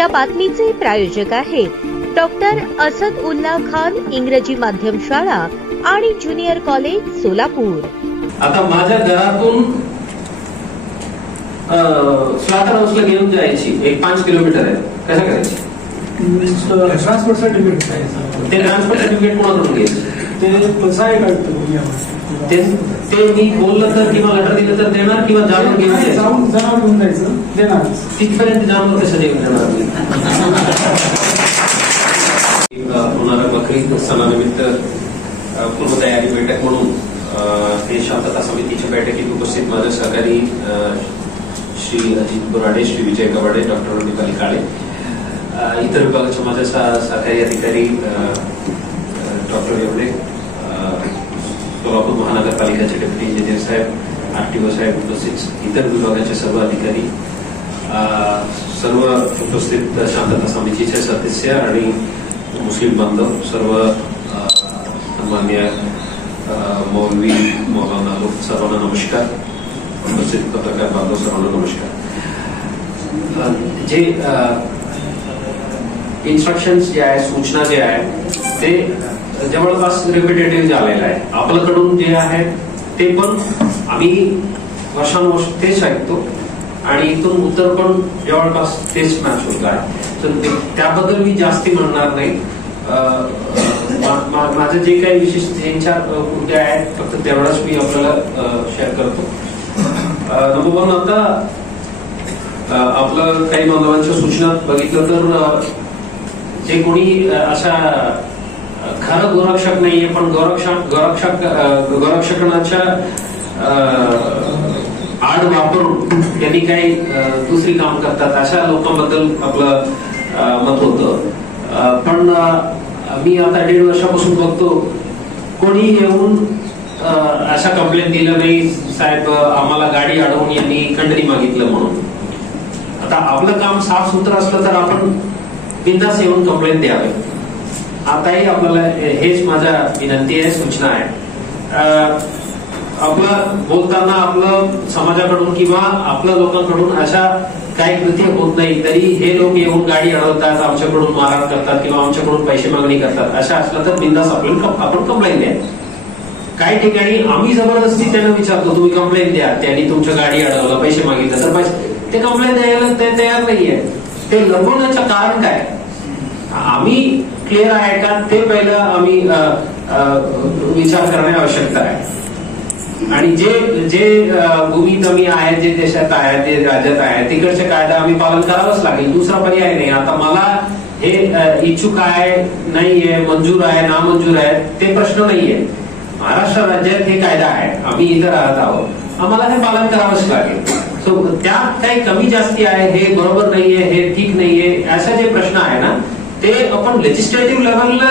या बातमीचे प्रायोजक आहेत डॉक्टर असद उल्ला खान इंग्रजी माध्यम शाळा आणि ज्युनियर कॉलेज सोलापूर. आता माझ्या घरातून स्वातर हाऊसला घेऊन जायची, एक 5 किलोमीटर आहे, कसं करायचं? ट्रान्सपोर्ट सर्टिफिकेट ते ट्रान्सपोर्ट सर्टिफिकेट कोणाकडून घ्यायचं? ते मी बोललं तर किंवा लेटर दिलं तर देणार किंवा जाणून घेऊन जायचं देणार. तिथपर्यंत जाणून कसं देणार? होणाऱ्या बकरी सणानिमित्त पूर्वतयारी बैठक म्हणून हे शांतता समितीच्या बैठकीत उपस्थित माझे सहकारी श्री अजित बोराडे, श्री विजय कवाडे, डॉक्टर दीपाली काळे, इतर विभागाचे माझे सहकारी अधिकारी डॉक्टर एवढे, सोलापूर महानगरपालिकेचे डेप्युटी इंजिनियर साहेब, आरटीओ साहेब उपस्थित, इतर विभागाचे सर्व अधिकारी, सर्व उपस्थित शांतता समितीचे सदस्य आणि मुस्लिम बांधव, सर्व सन्मान्य मौलवी, मौलाना लोक, सर्वांना नमस्कार. उपस्थित पत्रकार बांधव सर्वांना नमस्कार. जे इन्स्ट्रक्शन्स जे आहे, सूचना जे आहे, ते जवळपास रिपिटेटिव्ह झालेलं आहे. आपल्याकडून जे आहे ते पण आम्ही वर्षानुवर्ष तेच ऐकतो आणि इथून उत्तर पण जवळपास तेच मॅच होत आहे. तर त्याबद्दल मी जास्ती म्हणणार नाही. माझं जे काही विशेष 3-4 मुद्दे आहेत फक्त तेवढाच मी आपल्याला शेअर करतो. नंबर 1, आता आपलं काही बांधवांच्या सूचनात बघितलं तर जे कोणी अशा खरं गोरक्षक नाहीये पण गोरक्षणाच्या आड वापरून त्यांनी काही दुसरी काम करतात अशा लोकांबद्दल आपलं मत होतं. पण मी आता 1.5 वर्षापासून बघतो कोणी येऊन अशा कंप्लेंट दिलं नाही, साहेब आम्हाला गाडी अडवून यांनी खंडणी मागितलं म्हणून. आता आपलं काम साफ सुथरं असलं तर आपण बिनधास्त येऊन कंप्लेंट द्यावे. आताही आपल्याला हेच माझ्या विनंती आहे, सूचना आहे. आपलं बोलताना आपलं समाजाकडून किंवा आपल्या लोकांकडून अशा काही कृत्य होत नाही तरी हे लोक येऊन गाडी अडवतात, आमच्याकडून मारहाण करतात किंवा आमच्याकडून पैसे मागणी करतात. अशा असलं तर बिनधास्त आपण कंप्लेंट द्या. काही ठिकाणी आम्ही जबरदस्ती त्यांना विचारतो तुम्ही कंप्लेंट द्या, त्यांनी तुमच्या गाडी अडवलं, पैसे मागितलं, तर पैसे ते कंप्लेंट द्यायला ते तयार नाहीये. ते लपवण्याचं कारण काय? आम्ही क्लिअर आहे का ते पहिलं आम्ही विचार करणे आवश्यकता आहे. आणि जे भूमीत आम्ही आहे, जे देशात आहे, जे राज्यात आहे, तिकडचे कायदा आम्ही पालन करावंच लागेल. दुसरा पर्याय नाही. आता मला हे इच्छुक आहे, नाहीये, मंजूर आहे, नामंजूर आहे ते प्रश्न नाहीये. महाराष्ट्र राज्यात हे कायदा आहे, आम्ही इथं राहत आहोत, आम्हाला हे पालन करावंच लागेल. सो त्यात काही कमी जास्ती आहे, हे बरोबर नाहीये, हे ठीक नाहीये, असा जे प्रश्न आहे ना ते आपण लेजिस्लेटिव्ह लेव्हलला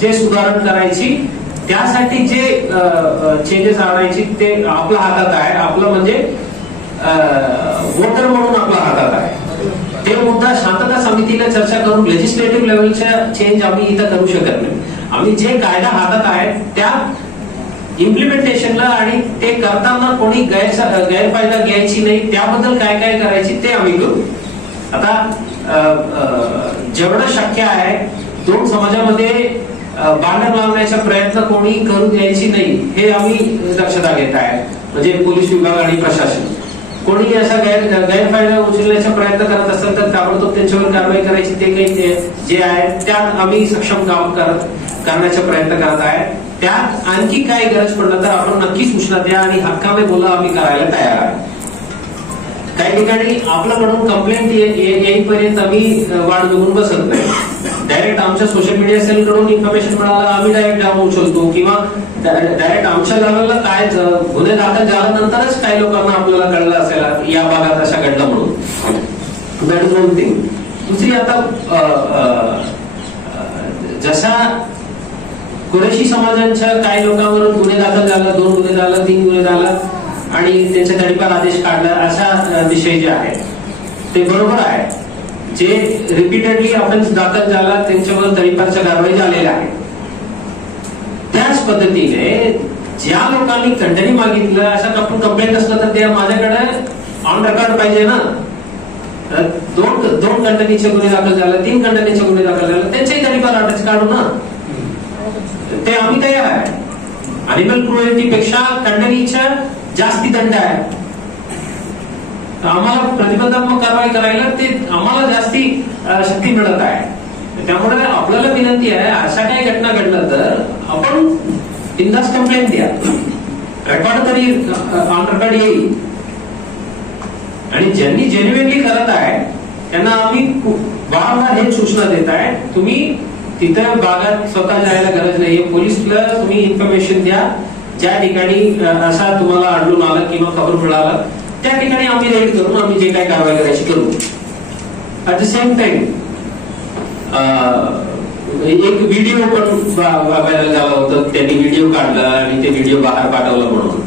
जे सुधारण करायची त्यासाठी जे चेंजेस आणायची ते आपल्या हातात आहे. आपलं म्हणजे वोटर म्हणून आपल्या हातात आहे. ते मुद्दा शांतता समितीला चर्चा करून लेजिस्लेटिव्ह लेव्हलच्या चेंज आम्ही इथं करू शकत नाही. आम्ही जे कायदा हातात आहे त्या इम्प्लिमेंटेशनला आणि ते करताना कोणी गैरफायदा घ्यायची नाही, त्याबद्दल काय काय करायची ते आम्ही करू. आता जेवढं शक्य आहे 2 समाजामध्ये भांडण लावण्याचा प्रयत्न कोणी करू द्यायची नाही हे आम्ही दक्षता घेत आहे. म्हणजे पोलीस विभाग आणि प्रशासन कोणी असा गैरफायदा उचलण्याचा प्रयत्न करत असेल तर ताबडतोब त्यांच्यावर कारवाई करायची. ते काही जे आहे त्यात आम्ही सक्षम काम करण्याचा प्रयत्न करत आहे. त्यात आणखी काय गरज पडलं तर आपण नक्की सूचना द्या आणि हक्काने बोला, आम्ही करायला तयार आहे. काही ठिकाणी आपल्याकडून कंप्लेंट येईपर्यंत आम्ही वाट बघून बसत नाही. डायरेक्ट आमच्या सोशल मीडिया सेल कडून इन्फॉर्मेशन मिळालं आम्ही डायरेक्ट जाऊन उचलतो किंवा डायरेक्ट आमच्या लेवलला काय गुन्हे दाखल झाल्यानंतरच काही लोकांना आपल्याला कळलं असेल या भागात अशा घडलं म्हणून. That is one thing. दुसरी, आता जसा कुरेशी समाजांच्या काही लोकांवर गुन्हे दाखल झाला, 2 गुन्हे झाला, 3 गुन्हे झाला आणि त्यांच्या तडीपार आदेश काढला, अशा विषय जे आहे ते बरोबर आहे. जे रिपीटेडली ऑफेन्स दाखल झाला त्यांच्यावर तडीपारच्या कारवाई झालेल्या आहे. त्याच पद्धतीने ज्या लोकांनी खंडणी मागितलं अशा कंप्लेंट असलं तर ते माझ्याकडे ऑन रेकॉर्ड पाहिजे ना. दोन खंडणीचे गुन्हे दाखल झाले, 3 खंडणीचे गुन्हे दाखल झाले, त्यांच्याही तरीपार अटक काढू ना, ते आम्ही तयार आहे. अॅनिमल क्रुएल्टी पेक्षा खंडणीच्या जास्ती दंड आहे. आम्हाला प्रतिबंधात्मक कारवाई करायला ते आम्हाला जास्ती शक्ती मिळत आहे. त्यामुळे आपल्याला विनंती आहे, अशा काही घटना घडलं तर आपण बिनधास्त कंप्लेंट द्या, रेकॉर्ड तरी ऑन रेकॉर्ड येईल. आणि ज्यांनी जेन्युइनली करत आहे त्यांना आम्ही वारंवार हे सूचना देत आहे, तुम्ही तिथे भागात स्वतः जायला गरज नाहीये. पोलिसला तुम्ही इन्फॉर्मेशन द्या, ज्या ठिकाणी असा तुम्हाला आढळून आलं किंवा खबर मिळाला त्या ठिकाणी आम्ही रेड करून आम्ही जे काही कारवाई करायची करू. ऍट द सेम टाइम एक व्हिडिओ पण व्हायरल झाला होता, त्यांनी व्हिडिओ काढला आणि ते व्हिडिओ बाहेर पाठवला म्हणून.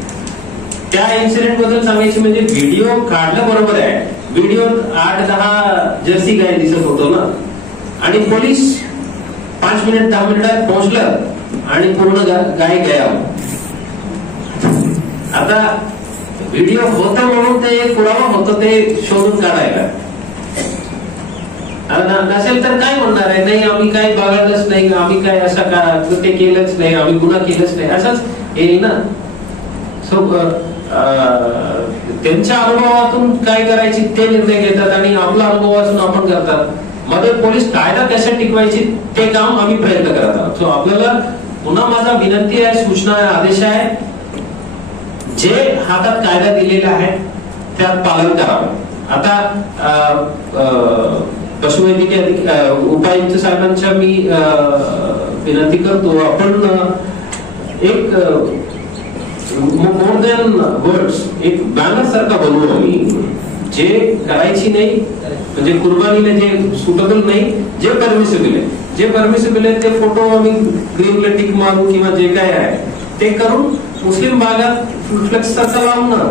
त्या इन्सिडेंट बद्दल सांगायची म्हणजे व्हिडिओ काढलं बरोबर आहे, व्हिडिओत 8-10 जर्सी गाय दिसत होतो ना, आणि पोलीस 5 मिनिट 10 मिनिटात पोहोचलं आणि पूर्ण गाय गया. आता व्हिडिओ होता म्हणून ते पुरावा होतं ते शोधून काढायला. नसेल तर काय म्हणणार आहे, नाही आम्ही काय बघायलाच नाही, आम्ही काय असं कृत्य केलंच नाही, आम्ही गुन्हा केलंच नाही, असंच येईल ना. सो त्यांच्या अनुभवातून काय करायची ते निर्णय घेतात आणि आपला अनुभव असून आपण करतात. मध्ये पोलीस कायदा कशा टिकवायची ते काम आम्ही प्रयत्न करत आहोत. सो आपल्याला पुन्हा माझा विनंती आहे, सूचना आहे, आदेश आहे, जे हातात कायदा दिलेला आहे त्यात पालन करावं. आता पशुवैद्यकीय उपायुक्त साहेबांच्या मी विनंती करतो, आपण एक मोर दॅन वर्ड्स एक बॅनर सारखा बनवू आम्ही, जे करायची नाही म्हणजे कुर्बानीला जे सुटेबल नाही, जे परमिसिबल आहे, जे परमिसिबल आहे ते फोटो आम्ही ग्रीनला टिक मारू किंवा जे काय आहे ते करून मुस्लिम भागात फ्लेक्स सारखं लावून ना,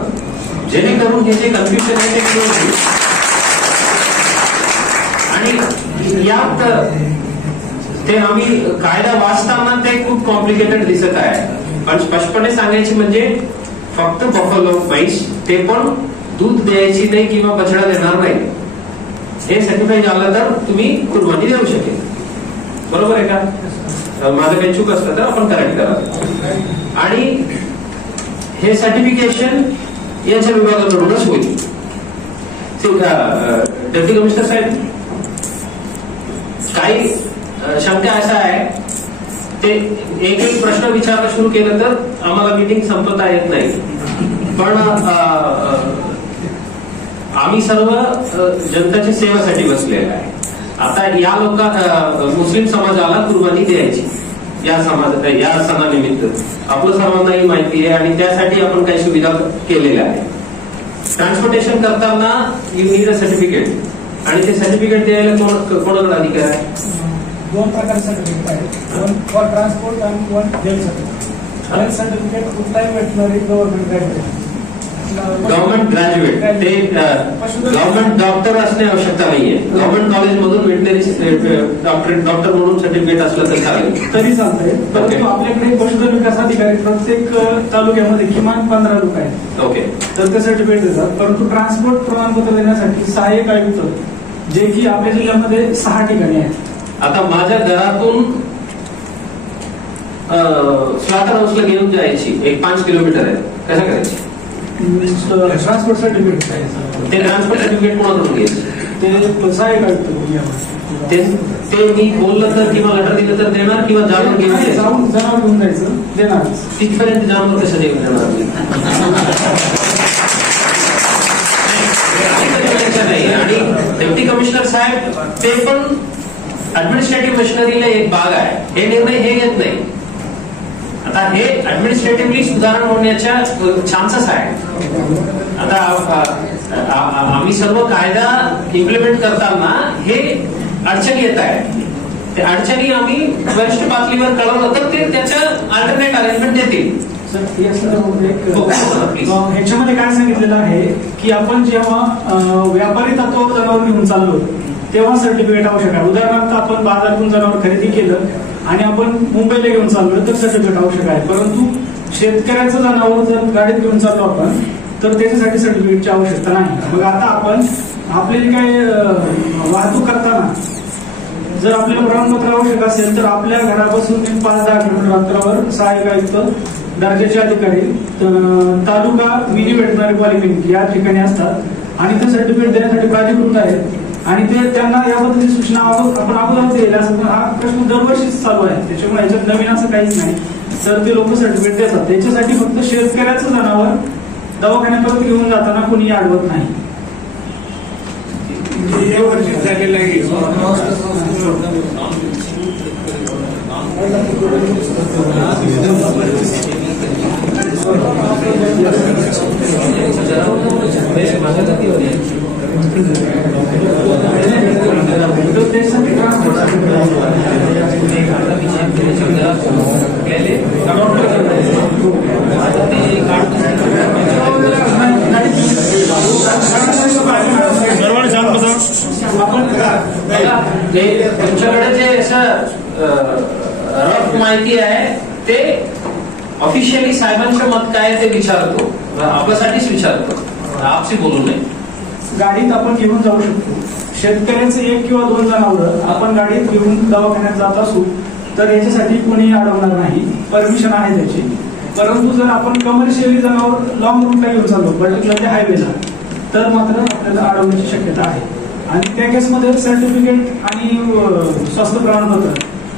जेणेकरून हे जे कन्फ्युजन आहे ते क्लिअर होईल. आणि यात ते आम्ही कायदा वाचताना ते खूप कॉम्प्लिकेटेड दिसत आहे, पण स्पष्टपणे सांगायची म्हणजे फक्त बफलो म्हैस, ते पण दूध द्यायची नाही किंवा बछडा देणार नाही, हे सर्टिफाय झालं तर तुम्ही कुर्बानी देऊ शकेल. बरोबर आहे का? माझं काही चूक असतं तर आपण करेक्ट करा. आणि हे सर्टिफिकेशन याच्या विभागाकडूनच होईल. डेप्युटी कमिशनर साहेब, काही शंका असा आहे, ते एक एक प्रश्न विचारायला सुरू केलं तर आम्हाला मीटिंग संपवता येत नाही, पण आम्ही सर्व जनतेच्या सेवेसाठी बसलेलं आहे. आता या मुस्लिम समाजाला कुर्बानी द्यायची या सणानिमित्त आपलं सर्वांनाही माहिती आहे, आणि त्यासाठी आपण काही सुविधा केलेल्या आहेत. ट्रान्सपोर्टेशन करताना यू नीड अ सर्टिफिकेट, आणि ते सर्टिफिकेट द्यायला कोणाकडे अधिकार आहे? 2 प्रकारचे सर्टिफिकेट आहेत, वन फॉर ट्रान्सपोर्ट आणि one health certificate. Health certificate फुल time veterinary government graduate, government graduate, ते गव्हर्नमेंट डॉक्टर असणे आवश्यकता नाहीये. गव्हर्नमेंट कॉलेज मधून वेटनरी डॉक्टर म्हणून सर्टिफिकेट असलं तर चालेल, तरी चालतंय. परंतु आपल्याकडे पशुधन विकास अधिकारी प्रत्येक तालुक्यामध्ये किमान 15 लोक आहेत. ओके, तर ते सर्टिफिकेट देतात. परंतु ट्रान्सपोर्ट प्रमाणपत्र देण्यासाठी सहाय्यक आयुक्त, जे की आपल्या जिल्ह्यामध्ये 6 ठिकाणी आहेत. आता माझ्या घरातून स्लॉटर हाऊसला घेऊन जायची, एक 5 किलोमीटर आहे, कसं करायची? ट्रान्सपोर्ट सर्टिफिकेट, ते ट्रान्सपोर्ट सर्टिफिकेट कोणाकडून घ्यायचं? ते सहाय्यक आयुक्त, ते मी बोललं तर किंवा लेटर दिलं तर देणार किंवा जाणून घेऊन जनावर घेऊन जायचं, देणार. तिथपर्यंत जाणून कसं देऊन देणार नाही. आणि डेप्युटी कमिशनर साहेब, ते पण ऍडमिनिस्ट्रेटिव्ह मशिनरीला एक भाग आहे, हे निर्णय हे घेत नाही. आता हे ऍडमिनिस्ट्रेटिव्हली सुधारणा होण्याच्या चान्सेस आहेत. आता आम्ही सर्व कायदा इम्प्लिमेंट करताना हे अडचणी येत आहे, ते अडचणी आम्ही वरिष्ठ पातळीवर कळवलं तर ते त्याच्या अल्टरनेट अरेंजमेंट देतील. ह्याच्यामध्ये काय सांगितलेलं आहे की आपण जेव्हा व्यापारी तत्वावर जनावर घेऊन चाललो तेव्हा सर्टिफिकेट आवश्यक आहे. उदाहरणार्थ आपण बाजारातून जनावर खरेदी केलं आणि आपण मुंबईला घेऊन चाललो तर सर्टिफिकेट आवश्यक आहे. परंतु शेतकऱ्याचं जनावर जर गाडीत घेऊन चाललो आपण तर त्याच्यासाठी सर्टिफिकेटची आवश्यकता नाही. मग आता आपण आपल्याला काही वाहतूक करताना जर आपल्याला प्रमाणपत्र आवश्यक असेल तर आपल्या घरापासून 5-10 किलोमीटर अंतरावर सहाय्यक आयुक्त दर्जाचे अधिकारी तालुका मिनी वेटनरी पॉलिक्लिनिक या ठिकाणी असतात आणि ते सर्टिफिकेट देण्यासाठी प्राधिकृत आहेत आणि ते त्यांना याबद्दलची सूचना आपण अगोदर दिलेल्या असतात. हा प्रश्न दरवर्षीच चालू आहे, त्याच्यामुळे याच्यात नवीन असं काहीच नाही. तर ते लोक सर्टिफिकेट देतात. त्याच्यासाठी फक्त शेतकऱ्याचं जनावर दवाखान्यापर्यंत घेऊन जाताना कुणी अडवत नाही. या वर्षी झालेलं आहे. तुमच्याकडे जे असं रफ माहिती आहे ते ऑफिशियली साहेबांचं मत काय ते विचारतो, आपल्यासाठीच विचारतो, आपशी बोलू नये. गाडीत आपण घेऊन जाऊ शकतो. शेतकऱ्याचे 1 किंवा 2 जनावर आपण गाडीत घेऊन दवाखान्यात जात असू तर याच्यासाठी कोणी अडवणार नाही, परमिशन आहे त्याची. परंतु जर आपण कमर्शियली जनावर लॉंग रूटला घेऊन चाललो, पर्टिक्युलरली हायवेला, तर मात्र आपल्याला अडवण्याची शक्यता आहे. आणि त्या केसमध्ये सर्टिफिकेट आणि स्वास्थ्य प्रमाणपत्र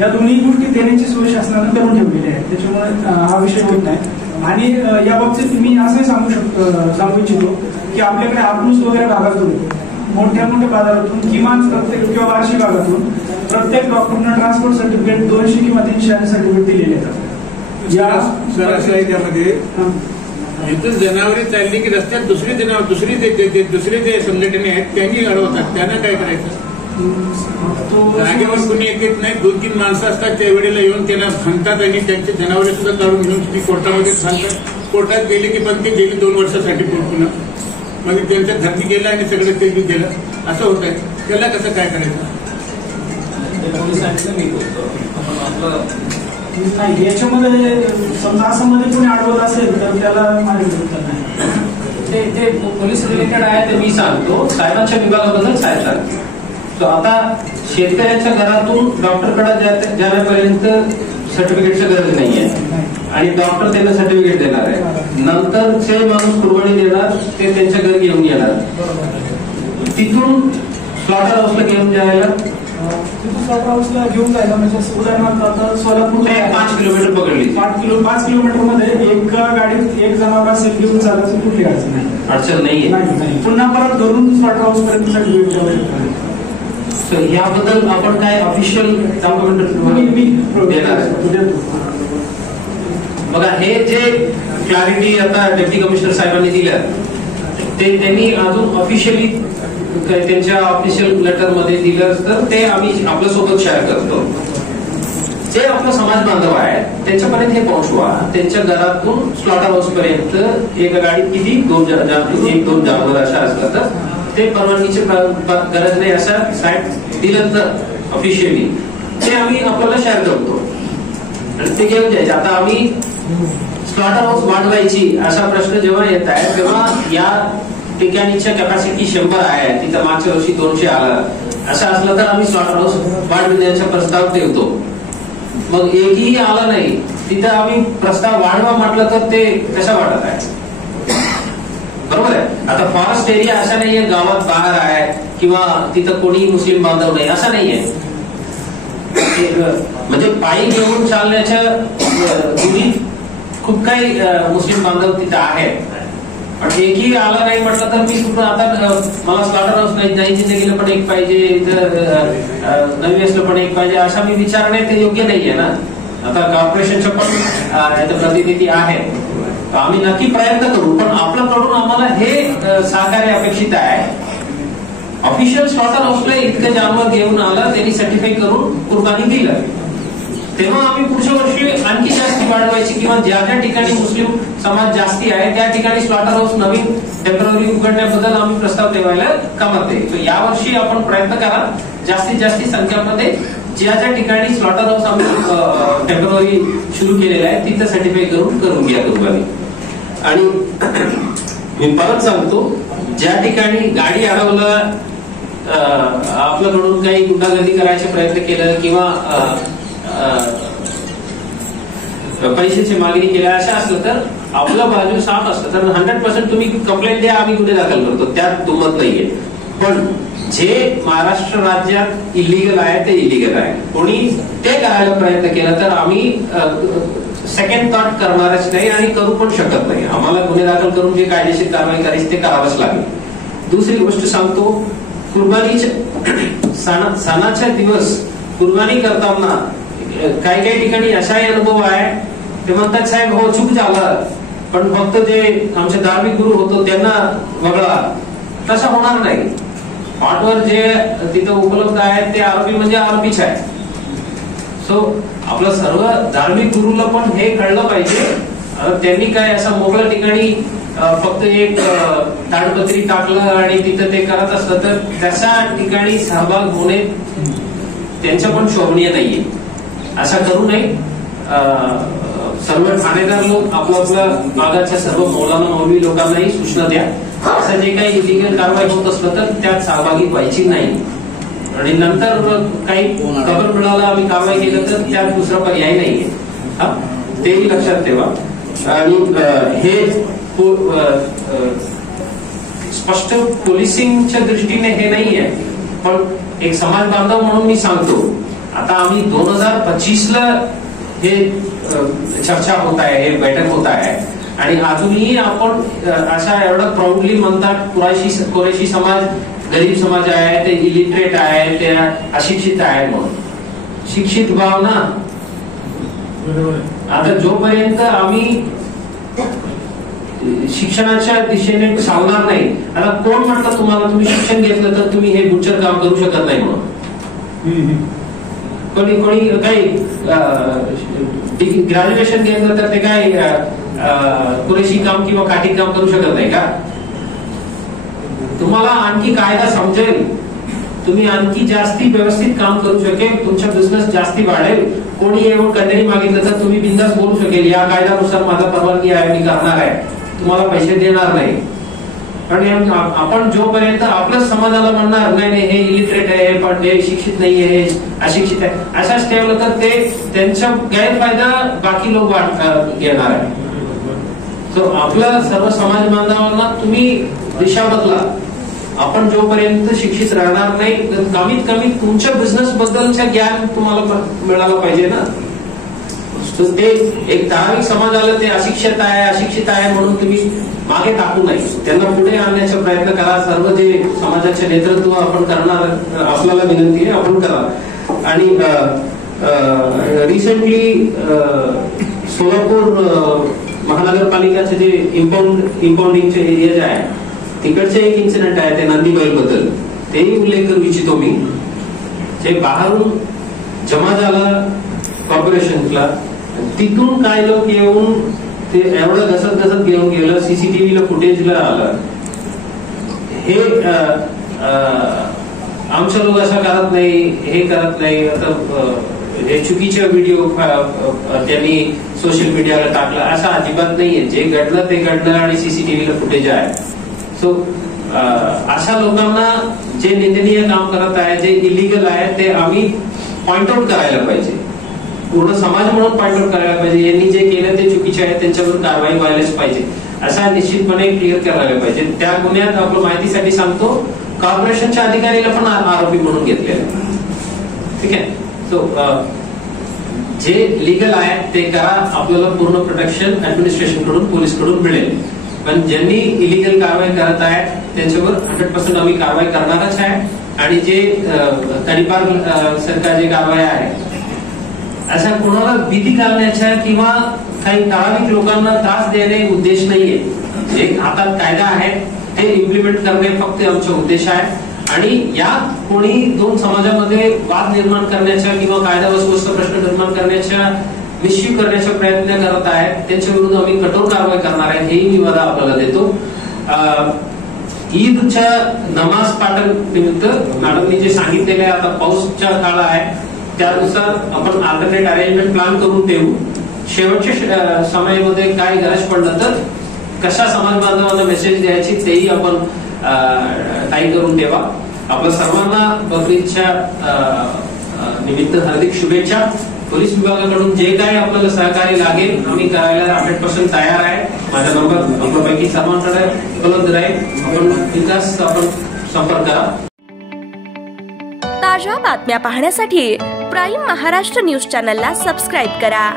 या दोन्ही गोष्टी देण्याची सोय शासनाने करून ठेवलेली आहे, त्याच्यामुळे हा विषय होत नाही. आणि या बाबतीत मी असंही सांगू इच्छितो की आपल्याकडे हापूस वगैरे भागातून मोठ्या बाजारातून किमान प्रत्येक किंवा वार्षिक भागातून प्रत्येक डॉक्टरना ट्रान्सपोर्ट सर्टिफिकेट 200 किंवा 300 सर्टिफिकेट दिलेले आहेत. या सर असं आहे त्यामध्ये इथून जनावरे चालली की रस्त्यात दुसरे जे संघटने आहेत त्यांनी अडवतात, त्यांना काय करायचं? जागेवर कुणी येत नाही, 2-3 माणसं असतात त्यावेळेला येऊन त्यांना सांगतात आणि त्यांचे जनावरे सुद्धा काढून घेऊन ती कोर्टामध्ये सांगतात. कोर्टात गेले की पण ते गेली 2 वर्षासाठी पुन्हा मग त्यांच्या घरती गेलं आणि सगळं ते गेलं, असं होत आहे. त्याला कसं काय करायचं? नाही, याच्यामध्ये समजा असं मध्ये कोणी अडवत असेल तर त्याला मार्गदर्शन नाही. ते पोलीस रिलेटेड आहे ते मी सांगतो, साहेबांच्या विभागाबद्दल साहेब सांगतो. आता शेतकऱ्याच्या घरातून डॉक्टरकडे जाण्यापर्यंत सर्टिफिकेटची गरज नाहीये आणि डॉक्टर त्यांना सर्टिफिकेट देणार आहे. नंतर जे माणूस कुर्बानी देणार ते त्यांच्या घरी घेऊन येणार, तिथून स्लॉटर हाऊसला घेऊन जायला स्लॉटर हाऊसला घेऊन जायला म्हणजे उदाहरणार्थ आता सोलापूर 5 किलोमीटर पकडली, 5 किलोमीटर मध्ये एका गाडीत 1 जनावर असेल घेऊन चालायची कुठली अडचण नाही. अडचण नाहीये. पुन्हा परत धरून स्लॉटर हाऊस पर्यंत सर्टिफिकेट याबद्दल आपण काय ऑफिशियल डॉक्युमेंट देणार आहे? बघा, हे जे क्लॅरिटी आता डेप्टी कमिशनर साहेबांनी दिलं ते त्यांनी अजून ऑफिशियली त्यांच्या ऑफिशियल लेटर मध्ये दिलं तर ते आम्ही आपल्यासोबत शेअर करतो. जे आपला समाज बांधव आहे त्यांच्यापर्यंत हे पोहोचवा. त्यांच्या घरातून स्लॉटर हाऊस पर्यंत एका गाडीत किती 1-2 जनावर अशा असलं तर ते परवानगीची गरज नाही असं साईट दिलं तर ऑफिशियली ते आम्ही आपल्याला शेअर करतो आणि ते घेऊन जायचे. आता आम्ही स्लॉटर हाऊस वाढवायची असा प्रश्न जेव्हा येत आहे तेव्हा या ठिकाणीच्या कॅपॅसिटी 100 आहे, तिथं मागच्या वर्षी 200 आलं, असं असलं तर आम्ही स्लॉटर हाऊस वाढविण्याचा प्रस्ताव ठेवतो. मग एकही आला नाही तिथं आम्ही प्रस्ताव वाढवा म्हटलं तर ते कशा वाढत आहे? बरोबर आहे. आता फॉरेस्ट एरिया असा नाहीये गावात बाहेर आहे किंवा तिथं कोणी मुस्लिम बांधव नाही असं नाहीये. म्हणजे पायी घेऊन चालण्याच्या दूरी खूप काही मुस्लिम बांधव तिथं आहेत. पण एकही आला नाही म्हटलं तर मी कुठं आता मला स्लॉटर हाऊस नाही जिंदगीला पण एक पाहिजे, इथं नवी असलं पण एक पाहिजे असा मी विचारणे ते योग्य नाहीये ना. आता कॉर्पोरेशनचे पण प्रतिनिधी आहेत, आम्ही नक्की प्रयत्न करू, पण आपल्याकडून आम्हाला हे सहकार्य अपेक्षित आहे. ऑफिशियल स्लॉटर हाऊसला इतकं जानवर घेऊन आलं, त्यांनी सर्टिफाय करून कुर्बानी दिलं, तेव्हा आम्ही पुढच्या वर्षी आणखी जास्ती वाढवायची किंवा ज्या ज्या ठिकाणी मुस्लिम समाज जास्ती आहे त्या ठिकाणी स्लॉटर हाऊस नवीन टेम्पररी उघडण्याबद्दल आम्ही प्रस्ताव ठेवायला कामात आहे. यावर्षी आपण प्रयत्न करा जास्तीत जास्त संख्यामध्ये ज्या ज्या ठिकाणी स्लॉटर हाऊस आम्ही टेम्पररी सुरू केलेलं आहे तिथं सर्टिफाय करून घ्या कुर्बानी. आणि मी परत सांगतो, ज्या ठिकाणी गाडी अडवलं, आपल्याकडून काही गुंडागर्दी करायचे प्रयत्न केलं किंवा पैशाची मागणी केल्या अशा असलं तर आपलं बाजू साफ असतं तर 100% तुम्ही कंप्लेंट द्या, आम्ही गुन्हे दाखल करतो, त्यात दुमत नाहीये. पण जे महाराष्ट्र राज्यात इलिगल आहे ते इलिगल आहे. कोणी ते करायला प्रयत्न केला तर आम्ही सेकंड थॉट करणारच नाही आणि करू पण शकत नाही. आम्हाला गुन्हे दाखल करून जे कायदेशीर कारवाई करायची ते करावंच लागेल. दुसरी गोष्ट सांगतो, कुर्बानीच्या सणाच्या दिवस कुर्बानी करताना काही काही ठिकाणी असाही अनुभव आहे, ते म्हणतात साहेब हो चूक झालं, पण फक्त जे आमचे धार्मिक गुरु होतो त्यांना वगळा. तसं होणार नाही. स्पॉटवर जे तिथं उपलब्ध आहेत ते आरोपी म्हणजे आरोपीच आहे. सो आपलं सर्व धार्मिक गुरुला पण हे कळलं पाहिजे. त्यांनी काय असं मोकळ्या ठिकाणी फक्त एक ताडपत्री टाकलं आणि तिथं ते करत असतं तर त्याच्या ठिकाणी सहभाग होणे त्यांचं पण शोभनीय नाहीये. असा करू नये. सर्व ठाणेदार लोक आपल्या भागाच्या सर्व मौलाना मौलवी लोकांनाही सूचना द्या, असं जे काही इलिगल कारवाई होत असलं तर त्यात सहभागी व्हायची नाही. आणि नंतर काही खबर मिळाला आम्ही कारवाई केलं तर त्यात दुसरा पर्याय नाहीये. तेही लक्षात ठेवा. आणि हे स्पष्ट पोलिसिंगच्या दृष्टीने हे नाहीये, पण एक समाज बांधव म्हणून मी सांगतो, आता आम्ही 2025ला हे चर्चा होत आहे, हे बैठक होत आहे आणि अजूनही आपण अशा एवढं प्राऊडली म्हणतात कुरेशी समाज गरीब समाज आहे, ते इलिटरेट आहे, ते अशिक्षित आहे. म्हणून शिक्षित भाव ना, आता जोपर्यंत आम्ही शिक्षणाच्या दिशेने चालणार नाही, आता कोण म्हणतं तुम्हाला तुम्ही शिक्षण घेतलं तर तुम्ही हे बुच्चर काम करू शकत नाही म्हणून? कोणी काही ग्रॅज्युएशन घेतलं तर ते काय कुरेशी काम किंवा काठी काम करू शकत नाही का? तुम्हाला आणखी कायदा समजेल, तुम्ही आणखी जास्ती व्यवस्थित काम करू शकेल, तुमचा बिझनेस जास्ती वाढेल. कोणी येऊन कंटेनी मागितलं तर तुम्ही बिंदास बोलू शकेल, या कायद्यानुसार माझा परवानगी आहे, मी करणार आहे, तुम्हाला पैसे देणार नाही. पण आपण जोपर्यंत आपल्याच समाजाला म्हणणार नाही हे इलिटरेट आहे, पण हे शिक्षित नाहीये, हे अशिक्षित आहे, असाच ठेवलं तर ते त्यांचा गैरफायदा बाकी लोक घेणार आहे. सो आपला सर्व समाज बांधवांना तुम्ही दिशा बदला. आपण जोपर्यंत शिक्षित राहणार नाही, कमीत कमी तुमच्या बिझनेस बद्दलचं ज्ञान तुम्हाला मिळालं पाहिजे ना. ते एक धार्मिक समाजाला ते अशिक्षित आहे म्हणून तुम्ही मागे टाकू नये, त्यांना पुढे आणण्याचा प्रयत्न करा. सर्व जे समाजाचे नेतृत्व आपण करणार, आपल्याला विनंती आहे आपण करा. आणि रिसेंटली सोलापूर महानगरपालिकाचे जे इम्पाउंडिंगचे एरिया आहे तिकडचे एक इन्सिडेंट आहे, ते नंदीबैल बद्दल तेही उल्लेख करू इच्छितो मी. जे बाहेरून जमा झाला कॉर्पोरेशनला, तिथून काय लोक येऊन ते एवढं घसत घेऊन गेलं, सीसीटीव्हीला फुटेजला आलं. हे आमचे लोक असं करत नाही, हे करत नाही. आता हे चुकीचे व्हिडिओ त्यांनी सोशल मीडियाला टाकला, असं अजिबात नाहीये. जे घडलं ते घडलं आणि सीसीटीव्हीला फुटेज आहे. सो अशा लोकांना जे निंदनीय काम करत आहे, जे इलिगल आहे, ते आम्ही पॉइंट आउट करायला पाहिजे. पूर्ण समाज म्हणून पॉइंट आउट करायला पाहिजे. यांनी जे केलं ते चुकीचे आहे, त्यांच्यावर कारवाई व्हायलाच पाहिजे, असा निश्चितपणे क्लिअर करायला पाहिजे. त्या गुन्ह्यात आपल्या माहितीसाठी सांगतो, कॉर्पोरेशनच्या अधिकारीला पण आरोपी म्हणून घेतलेलं. ठीक आहे. सो जे लिगल आहे ते करा, आपल्याला पूर्ण प्रोटेक्शन ऍडमिनिस्ट्रेशन कडून, पोलीस कडून मिळेल. पण ज्यांनी इलिगल कारवाई करत आहेत त्यांच्यावर 100% आम्ही कारवाई करणारच आहे. आणि जे तडीपार सरकार जे कारवाई आहे, अशा कोणाला भीती घालण्याच्या किंवा काही ठराविक लोकांना त्रास देणे उद्देश नाहीये. जे हातात कायदा आहे ते इम्प्लिमेंट करणे फक्त आमचा उद्देश आहे. आणि यात कोणी दोन समाजामध्ये वाद निर्माण करण्याच्या किंवा कायदा वस्तुस्थ प्रश्न निर्माण करण्याच्या, निश्चित करण्याचा प्रयत्न करत आहेत, त्यांच्या विरुद्ध आम्ही कठोर कारवाई करणार आहे, हेही मी वादा आपल्याला देतो. ईदच्या नमाज पाठन निमित्त मॅडमनी जे सांगितलेले आहे, आता पाऊसच्या काळ आहे, त्यानुसार आपण अल्टरनेट अरेंजमेंट प्लॅन करून ठेवू. शेवटच्या समयामध्ये काय गरज पडलं तर कशा समाज बांधवांना मेसेज द्यायची तेही आपण टाईप करून ठेवा. आपल्या सर्वांना बकरीदच्या निमित्त हार्दिक शुभेच्छा. पोलीस विभागाकडून जे काही आपल्याला सहकार्य लागेल आम्ही करायला 100% तयार आहे. माझा नंबर आपल्यापैकी सर्वांकडे उपलब्ध राहील. आपण विकास आपण संपर्क करा. ताज्या बातम्या पाहण्यासाठी प्राईम महाराष्ट्र न्यूज चॅनलला सबस्क्राईब करा.